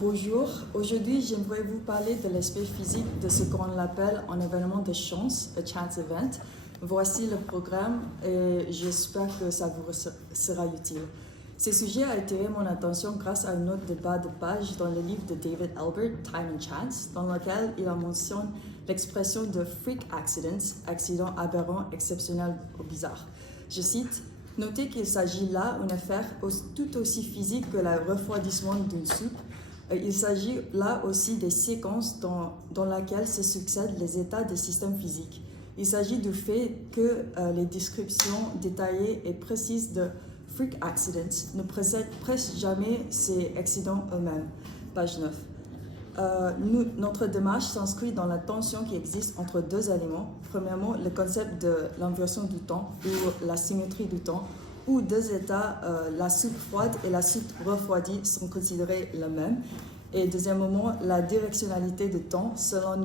Bonjour, aujourd'hui j'aimerais vous parler de l'aspect physique de ce qu'on appelle un événement de chance, a chance event. Voici le programme et j'espère que ça vous sera utile. Ce sujet a attiré mon attention grâce à une note de bas de page dans le livre de David Albert, Time and Chance, dans lequel il mentionne l'expression de freak accidents, accident aberrant, exceptionnel ou bizarre. Je cite: notez qu'il s'agit là d'une affaire tout aussi physique que le refroidissement d'une soupe. Il s'agit là aussi des séquences dans lesquelles se succèdent les états des systèmes physiques. Il s'agit du fait que les descriptions détaillées et précises de freak accidents ne précèdent presque jamais ces accidents eux-mêmes. Page 9. Notre démarche s'inscrit dans la tension qui existe entre deux éléments. Premièrement, le concept de l'inversion du temps ou la symétrie du temps, où deux états, la soupe froide et la soupe refroidie, sont considérés les mêmes. Et deuxièmement, la directionnalité du temps selon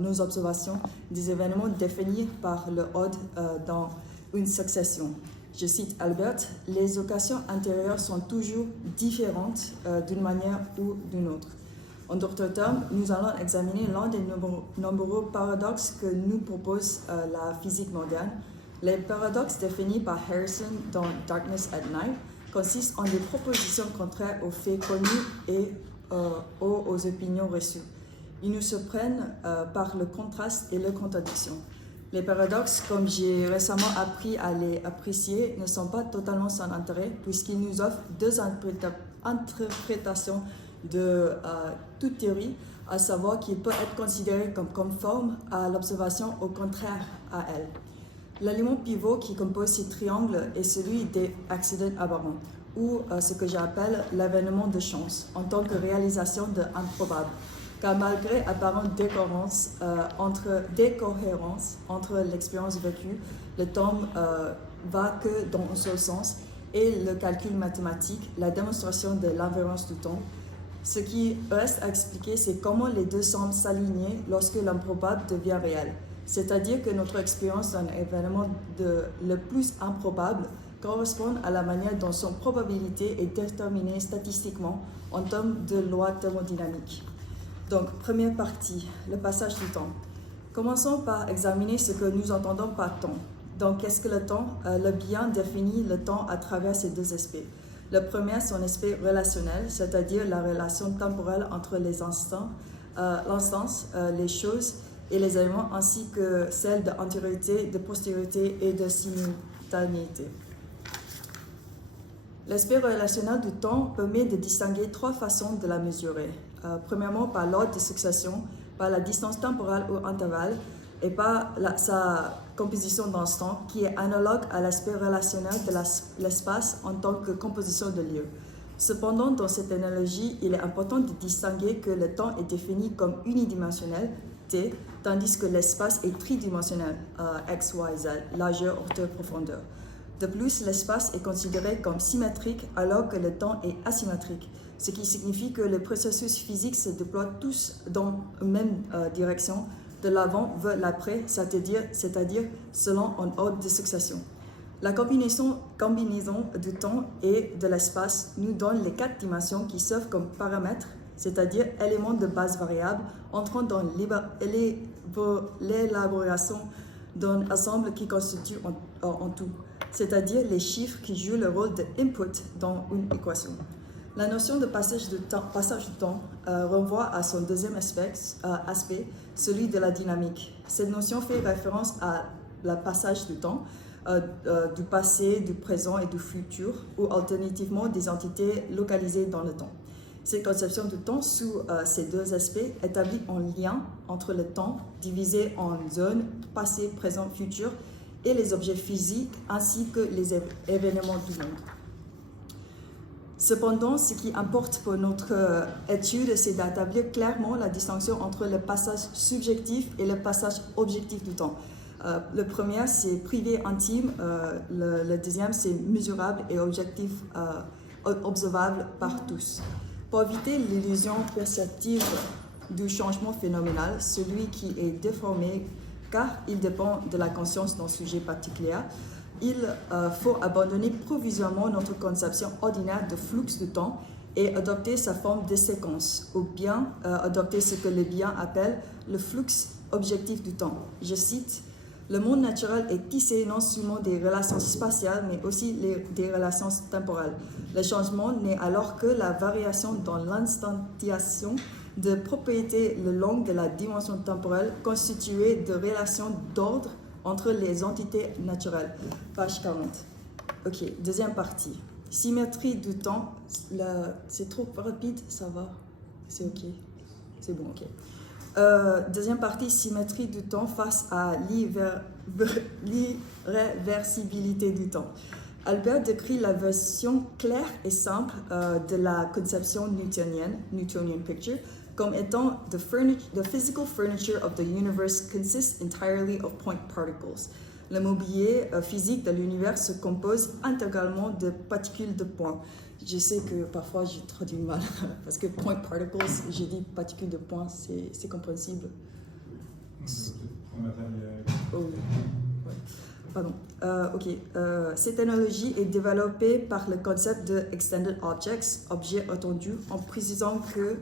nos observations des événements définis par le ordre dans une succession. Je cite Albert: les occasions intérieures sont toujours différentes d'une manière ou d'une autre. En d'autres termes, nous allons examiner l'un des nombreux paradoxes que nous propose la physique moderne. Les paradoxes définis par Harrison dans Darkness at Night consistent en des propositions contraires aux faits connus et aux opinions reçues. Ils nous surprennent par le contraste et la contradiction. Les paradoxes, comme j'ai récemment appris à les apprécier, ne sont pas totalement sans intérêt puisqu'ils nous offrent deux interprétations de toute théorie, à savoir qu'il peut être considéré comme conforme à l'observation, au contraire à elle. L'élément pivot qui compose ces triangles est celui des accidents aberrants, ou ce que j'appelle l'événement de chance, en tant que réalisation de improbable. Car malgré apparente décohérence entre l'expérience vécue, le temps va que dans un seul sens, et le calcul mathématique, la démonstration de l'invariance du temps. Ce qui reste à expliquer, c'est comment les deux semblent s'aligner lorsque l'improbable devient réel. C'est-à-dire que notre expérience d'un événement le plus improbable correspond à la manière dont son probabilité est déterminée statistiquement en termes de lois thermodynamiques. Donc, première partie, le passage du temps. Commençons par examiner ce que nous entendons par temps. Donc, qu'est-ce que le temps? Le bien définit le temps à travers ces deux aspects. Le premier, son aspect relationnel, c'est-à-dire la relation temporelle entre les instants, l'instance, les choses et les éléments, ainsi que celle d'antériorité, de postériorité et de simultanéité. L'aspect relationnel du temps permet de distinguer trois façons de la mesurer. Premièrement, par l'ordre de succession, par la distance temporelle ou intervalle, et par sa composition d'instants, qui est analogue à l'aspect relationnel de l'espace en tant que composition de lieu. Cependant, dans cette analogie, il est important de distinguer que le temps est défini comme unidimensionnel, t, tandis que l'espace est tridimensionnel, x, y, z, largeur, hauteur, profondeur. De plus, l'espace est considéré comme symétrique alors que le temps est asymétrique, ce qui signifie que les processus physiques se déploient tous dans une même direction, de l'avant vers l'après, c'est-à-dire selon un ordre de succession. La combinaison du temps et de l'espace nous donne les quatre dimensions qui servent comme paramètres, c'est-à-dire éléments de base variable entrant dans l'élaboration d'un ensemble qui constitue en tout, c'est-à-dire les chiffres qui jouent le rôle d'input dans une équation. La notion de passage du temps renvoie à son deuxième aspect, celui de la dynamique. Cette notion fait référence à le passage du temps, du passé, du présent et du futur, ou alternativement des entités localisées dans le temps. Cette conception du temps sous ces deux aspects établit un lien entre le temps, divisé en zones passé, présent, futur, et les objets physiques ainsi que les événements du monde. Cependant, ce qui importe pour notre étude, c'est d'établir clairement la distinction entre le passage subjectif et le passage objectif du temps. Le premier, c'est privé, intime. Le deuxième, c'est mesurable et objectif, observable par tous. Pour éviter l'illusion perceptive du changement phénoménal, celui qui est déformé car il dépend de la conscience d'un sujet particulier, il faut abandonner provisoirement notre conception ordinaire de flux de temps et adopter sa forme de séquence, ou bien adopter ce que les biens appellent le flux objectif du temps. Je cite, « Le monde naturel est tissé non seulement des relations spatiales, mais aussi des relations temporelles. Le changement n'est alors que la variation dans l'instantiation de propriétés le long de la dimension temporelle constituée de relations d'ordre entre les entités naturelles. » Page 40. Ok, deuxième partie. Symétrie du temps. C'est trop rapide, ça va? C'est ok? C'est bon, ok. Deuxième partie, symétrie du temps face à l'irréversibilité du temps. Albert décrit la version claire et simple de la conception newtonienne, Newtonian picture, comme étant the physical furniture of the universe consists entirely of point particles. Le mobilier physique de l'univers se compose intégralement de particules de points. Je sais que parfois j'ai traduit mal, parce que point particles, j'ai dit particules de points, c'est compréhensible. Oh, ouais. Pardon. Ok. Cette analogie est développée par le concept de extended objects, objets étendus, en précisant que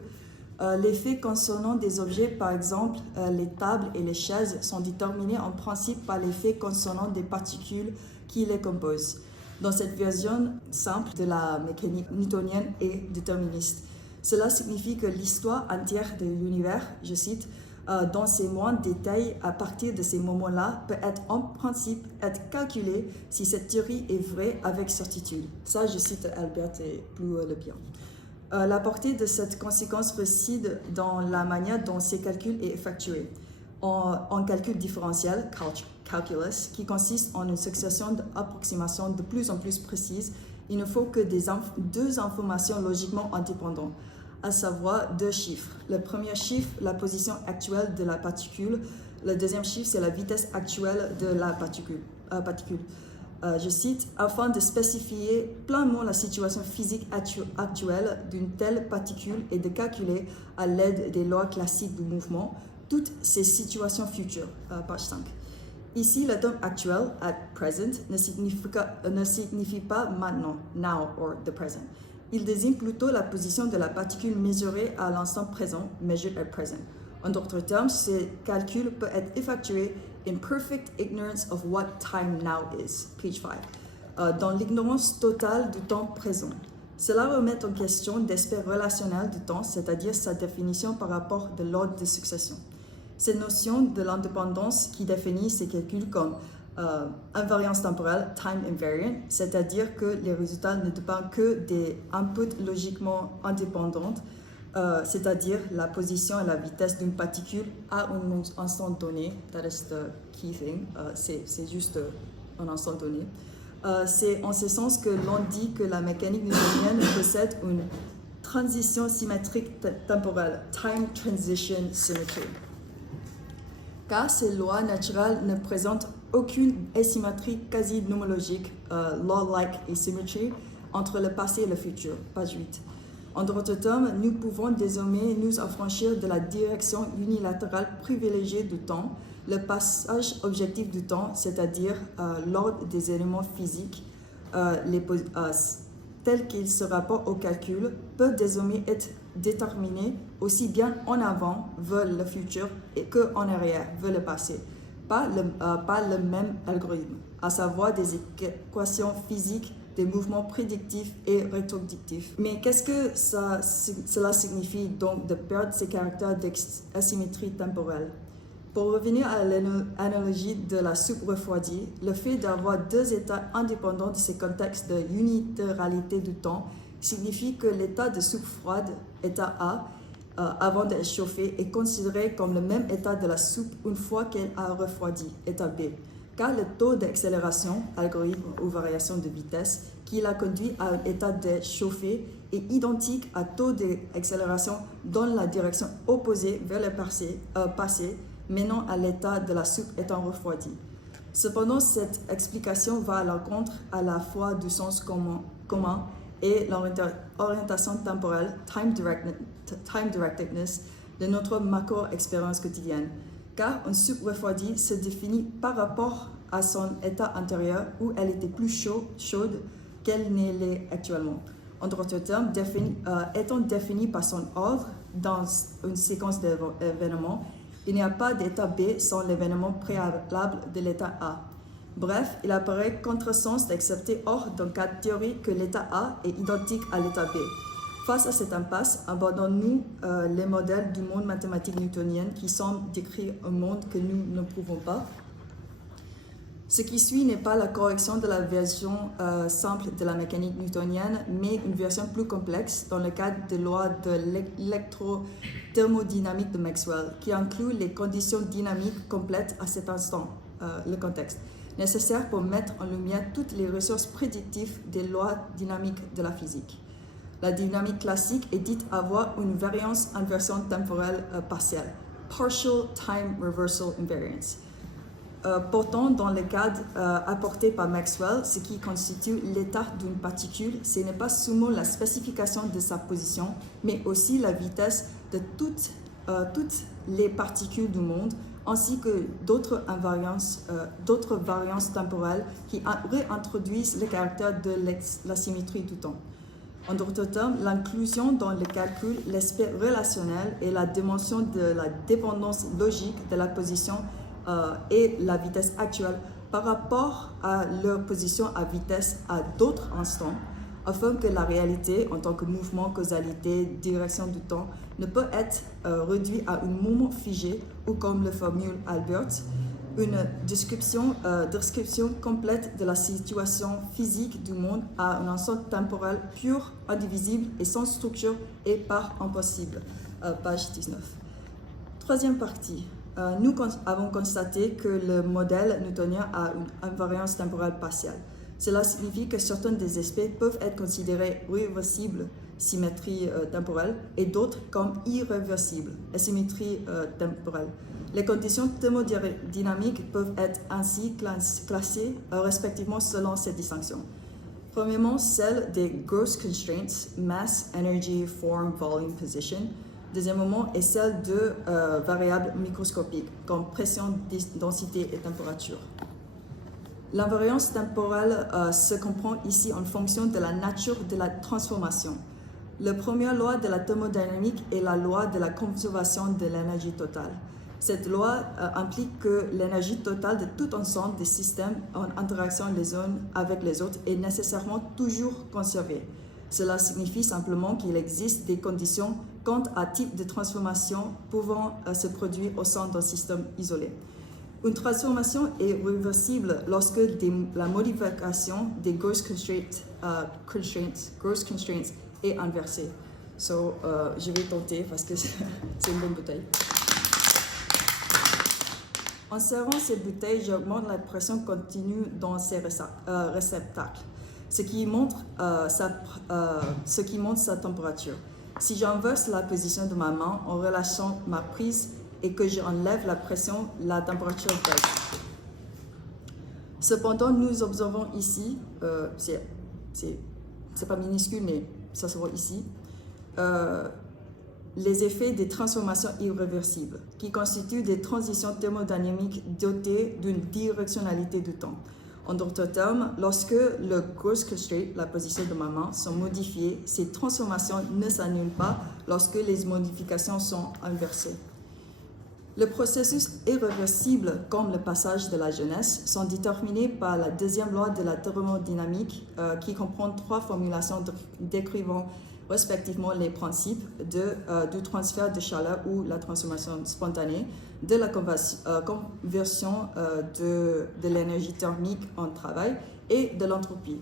les faits concernant des objets, par exemple les tables et les chaises, sont déterminés en principe par les faits concernant des particules qui les composent. Dans cette version simple de la mécanique newtonienne est déterministe. Cela signifie que l'histoire entière de l'univers, je cite, dans ses moindres détails à partir de ces moments-là, peut être en principe être calculée si cette théorie est vraie avec certitude. Ça, je cite Albert et plus le bien. La portée de cette conséquence réside dans la manière dont ces calculs est effectué. En calcul différentiel, calculus, qui consiste en une succession d'approximations de plus en plus précises, il ne faut que deux informations logiquement indépendantes, à savoir deux chiffres. Le premier chiffre, la position actuelle de la particule. Le deuxième chiffre, c'est la vitesse actuelle de la particule. Je cite, « Afin de spécifier pleinement la situation physique actuelle d'une telle particule et de calculer, à l'aide des lois classiques du mouvement, toutes ces situations futures. » Page 5. Ici, le terme actuel, at present, ne signifie pas maintenant, now or the present. Il désigne plutôt la position de la particule mesurée à l'instant présent, measured at present. En d'autres termes, ce calcul peut être effectué in perfect ignorance of what time now is, page 5, dans l'ignorance totale du temps présent. Cela remet en question l'aspect relationnel du temps, c'est-à-dire sa définition par rapport de l'ordre de succession. Cette notion de l'indépendance qui définit ces calculs comme invariance temporelle, time invariant, c'est-à-dire que les résultats ne dépendent que des inputs logiquement indépendants, c'est-à-dire la position et la vitesse d'une particule à un instant donné. That is the key thing. C'est juste un instant donné. C'est en ce sens que l'on dit que la mécanique newtonienne possède une transition symétrique temporelle, time transition symmetry. Car ces lois naturelles ne présentent aucune asymétrie quasi nomologique, law-like asymmetry, entre le passé et le futur. Page 8. En d'autres termes, nous pouvons désormais nous affranchir de la direction unilatérale privilégiée du temps, le passage objectif du temps, c'est-à-dire l'ordre des éléments physiques, tel qu'il se rapporte au calcul, peut désormais être déterminé aussi bien en avant vers le futur qu'en arrière vers le passé, par le même algorithme, à savoir des équations physiques des mouvements prédictifs et rétroductifs. Mais qu'est-ce que cela signifie donc de perdre ces caractères d'asymétrie temporelle? Pour revenir à l'analogie de la soupe refroidie, le fait d'avoir deux états indépendants de ces contextes de unitéralité du temps signifie que l'état de soupe froide, état A, avant d'être chauffé, est considéré comme le même état de la soupe une fois qu'elle a refroidi, état B. Car le taux d'accélération, algorithme ou variation de vitesse, qui l'a conduit à un état de chauffé est identique à taux d'accélération dans la direction opposée vers le passé, menant à l'état de la soupe étant refroidie. Cependant, cette explication va à l'encontre à la fois du sens commun et l'orientation temporelle, time directedness, de notre macro-expérience quotidienne. Car une soupe refroidie se définit par rapport à son état intérieur où elle était plus chaude qu'elle ne l'est actuellement. En d'autres termes, étant défini par son ordre dans une séquence d'événements, il n'y a pas d'état B sans l'événement préalable de l'état A. Bref, il apparaît contresens d'accepter hors d'un cadre théorique que l'état A est identique à l'état B. Face à cette impasse, abandonnons-nous les modèles du monde mathématique newtonien qui semblent décrire un monde que nous ne prouvons pas. Ce qui suit n'est pas la correction de la version simple de la mécanique newtonienne, mais une version plus complexe dans le cadre des lois de l'électrothermodynamique de Maxwell, qui inclut les conditions dynamiques complètes à cet instant, le contexte, nécessaires pour mettre en lumière toutes les ressources prédictives des lois dynamiques de la physique. La dynamique classique est dite avoir une variance inversion temporelle partielle, partial time reversal invariance. Pourtant, dans le cadre apporté par Maxwell, ce qui constitue l'état d'une particule, ce n'est pas seulement la spécification de sa position, mais aussi la vitesse de toutes les particules du monde, ainsi que d'autres variances temporelles qui réintroduisent le caractère de la symétrie du temps. En d'autres termes, l'inclusion dans le calcul, l'aspect relationnel et la dimension de la dépendance logique de la position et la vitesse actuelle par rapport à leur position à vitesse à d'autres instants, afin que la réalité, en tant que mouvement, causalité, direction du temps, ne peut être réduite à un moment figé ou, comme le formule Albert, une description complète de la situation physique du monde à un instant temporel pur, indivisible et sans structure et par impossible. Page 19. Troisième partie. Nous avons constaté que le modèle newtonien a une invariance temporelle partielle. Cela signifie que certains des aspects peuvent être considérés réversibles, symétrie temporelle, et d'autres comme irréversibles, asymétrie temporelle. Les conditions thermodynamiques peuvent être ainsi classées respectivement selon ces distinctions. Premièrement, celle des gross constraints, mass, energy, form, volume, position. Deuxièmement, est celle de variables microscopiques, comme pression, densité et température. L'invariance temporelle se comprend ici en fonction de la nature de la transformation. La première loi de la thermodynamique est la loi de la conservation de l'énergie totale. Cette loi implique que l'énergie totale de tout ensemble des systèmes en interaction les uns avec les autres est nécessairement toujours conservée. Cela signifie simplement qu'il existe des conditions quant à type de transformation pouvant se produire au sein d'un système isolé. Une transformation est réversible lorsque la modification des gross constraints est inversée. Je vais tenter parce que c'est une bonne bouteille. En serrant cette bouteille, j'augmente la pression continue dans ces réceptacles, ce qui montre sa température. Si j'inverse la position de ma main en relâchant ma prise et que j'enlève la pression, la température baisse. Cependant, nous observons ici, c'est pas minuscule, mais ça se voit ici, les effets des transformations irréversibles, qui constituent des transitions thermodynamiques dotées d'une directionnalité du temps. En d'autres termes, lorsque le gross constraint, la position de ma main, sont modifiées, ces transformations ne s'annulent pas lorsque les modifications sont inversées. Le processus irréversible, comme le passage de la jeunesse, sont déterminés par la deuxième loi de la thermodynamique qui comprend trois formulations décrivant respectivement les principes du transfert de chaleur ou la transformation spontanée, de la conversion de l'énergie thermique en travail et de l'entropie.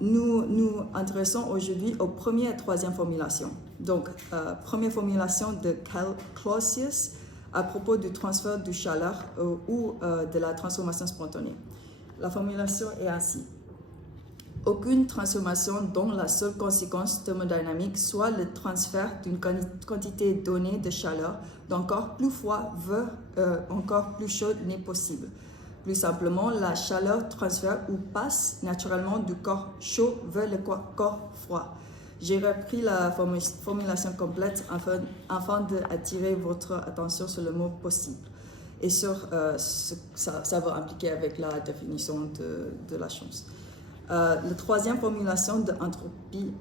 Nous nous intéressons aujourd'hui aux premières et troisième formulations. Donc, première formulation de Clausius à propos du transfert de chaleur ou de la transformation spontanée. La formulation est ainsi. Aucune transformation dont la seule conséquence thermodynamique soit le transfert d'une quantité donnée de chaleur d'un corps plus froid vers un corps plus chaud n'est possible. Plus simplement, la chaleur transfère ou passe naturellement du corps chaud vers le corps froid. J'ai repris la formulation complète afin d'attirer votre attention sur le mot possible et sur ça va impliquer avec la définition de la chose. La troisième formulation d'entropie,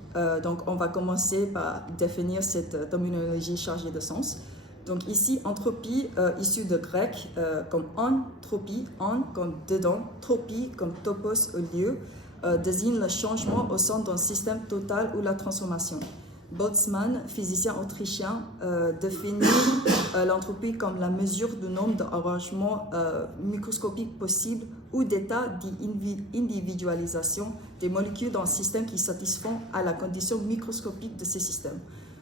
donc on va commencer par définir cette terminologie chargée de sens. Donc ici, entropie, issue de grec, comme entropie, en comme dedans, tropie comme topos au lieu, désigne le changement au sein d'un système total ou la transformation. Boltzmann, physicien autrichien, définit l'entropie comme la mesure du nombre d'arrangements microscopiques possibles ou d'états d'individualisation des molécules dans un système qui satisfont à la condition microscopique de ces systèmes.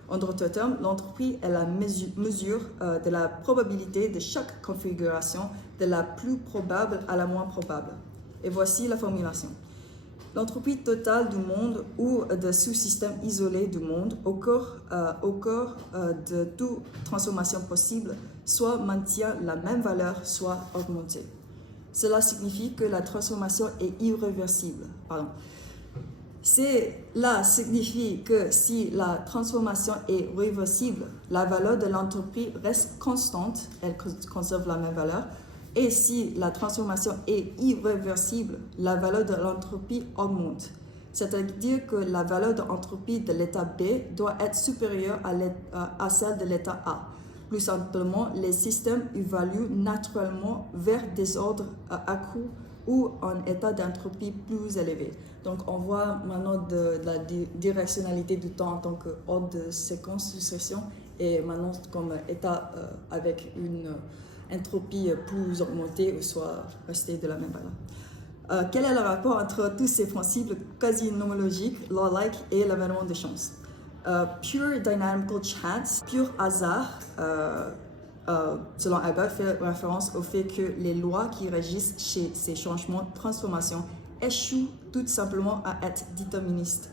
En d'autres termes, l'entropie est la mesure de la probabilité de chaque configuration, de la plus probable à la moins probable. Et voici la formulation. L'entropie totale du monde ou de sous-systèmes isolés du monde au cours de toute transformation possible, soit maintient la même valeur, soit augmentée. Cela signifie que la transformation est irréversible. Cela signifie que si la transformation est réversible, la valeur de l'entropie reste constante, elle conserve la même valeur, et si la transformation est irréversible, la valeur de l'entropie augmente. C'est-à-dire que la valeur de l'entropie de l'état B doit être supérieure à celle de l'état A. Plus simplement, les systèmes évoluent naturellement vers des ordres accrus ou un état d'entropie plus élevé. Donc, on voit maintenant de la directionnalité du temps en tant qu'ordre de séquence succession et maintenant comme état avec une entropie plus augmentée ou soit restée de la même valeur. Quel est le rapport entre tous ces principes quasi-nomologiques, law-like et l'événement de chance? Pure dynamical chance, pur hasard, selon Albert, fait référence au fait que les lois qui régissent chez ces changements de transformation échouent tout simplement à être déterministes.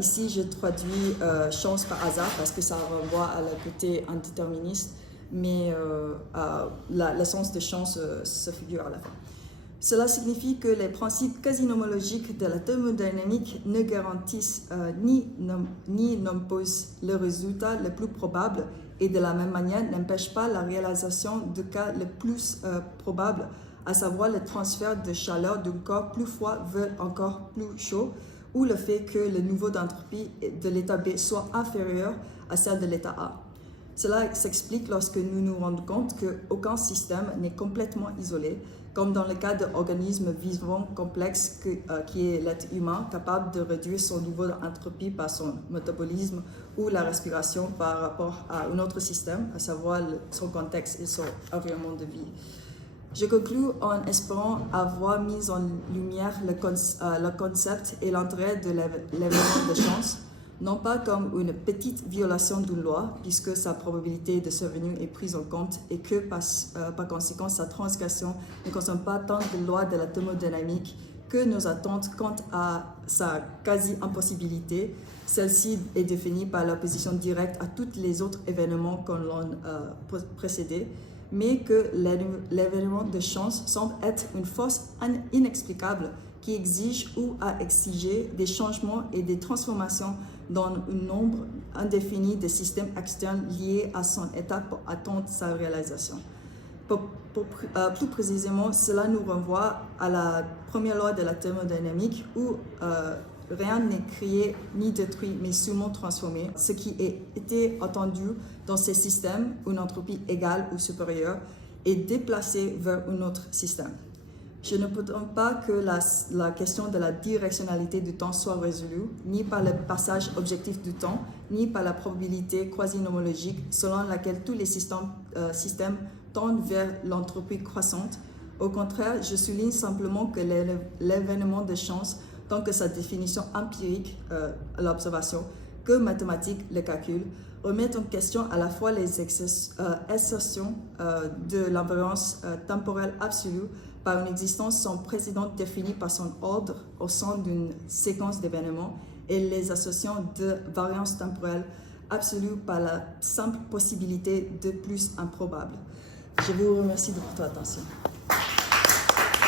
Ici, je traduis chance par hasard parce que ça renvoie à le côté indéterministe, mais le sens de chance se figure à la fin. Cela signifie que les principes quasi-nomologiques de la thermodynamique ne garantissent ni n'imposent le résultat le plus probable et de la même manière n'empêchent pas la réalisation du cas le plus probable, à savoir le transfert de chaleur d'un corps plus froid vers un corps plus chaud, ou le fait que le niveau d'entropie de l'état B soit inférieur à celle de l'état A. Cela s'explique lorsque nous nous rendons compte qu'aucun système n'est complètement isolé, comme dans le cas d'organismes vivants complexes qui est l'être humain, capable de réduire son niveau d'entropie par son métabolisme ou la respiration par rapport à un autre système, à savoir son contexte et son environnement de vie. Je conclus en espérant avoir mis en lumière le concept et l'intérêt de l'événement de chance, non pas comme une petite violation d'une loi, puisque sa probabilité de survenue est prise en compte et que par conséquent sa transgression ne concerne pas tant les lois de la thermodynamique que nos attentes quant à sa quasi-impossibilité. Celle-ci est définie par l'opposition directe à tous les autres événements qu'on l'a précédé, mais que l'événement de chance semble être une force inexplicable qui exige ou a exigé des changements et des transformations dans un nombre indéfini de systèmes externes liés à son état pour attendre sa réalisation. Plus précisément, cela nous renvoie à la première loi de la thermodynamique où rien n'est créé ni détruit, mais seulement transformé. Ce qui a été attendu dans ces systèmes, une entropie égale ou supérieure, est déplacé vers un autre système. Je ne prétends pas que la question de la directionnalité du temps soit résolue, ni par le passage objectif du temps, ni par la probabilité quasi-nomologique selon laquelle tous les systèmes tendent vers l'entropie croissante. Au contraire, je souligne simplement que l'événement de chance, tant que sa définition empirique, l'observation, que mathématique, le calcul, remet en question à la fois les assertions de l'invariance temporelle absolue par une existence sans précédent définie par son ordre au sein d'une séquence d'événements et les associations de variance temporelle absolue par la simple possibilité de plus improbable. Je vous remercie de votre attention.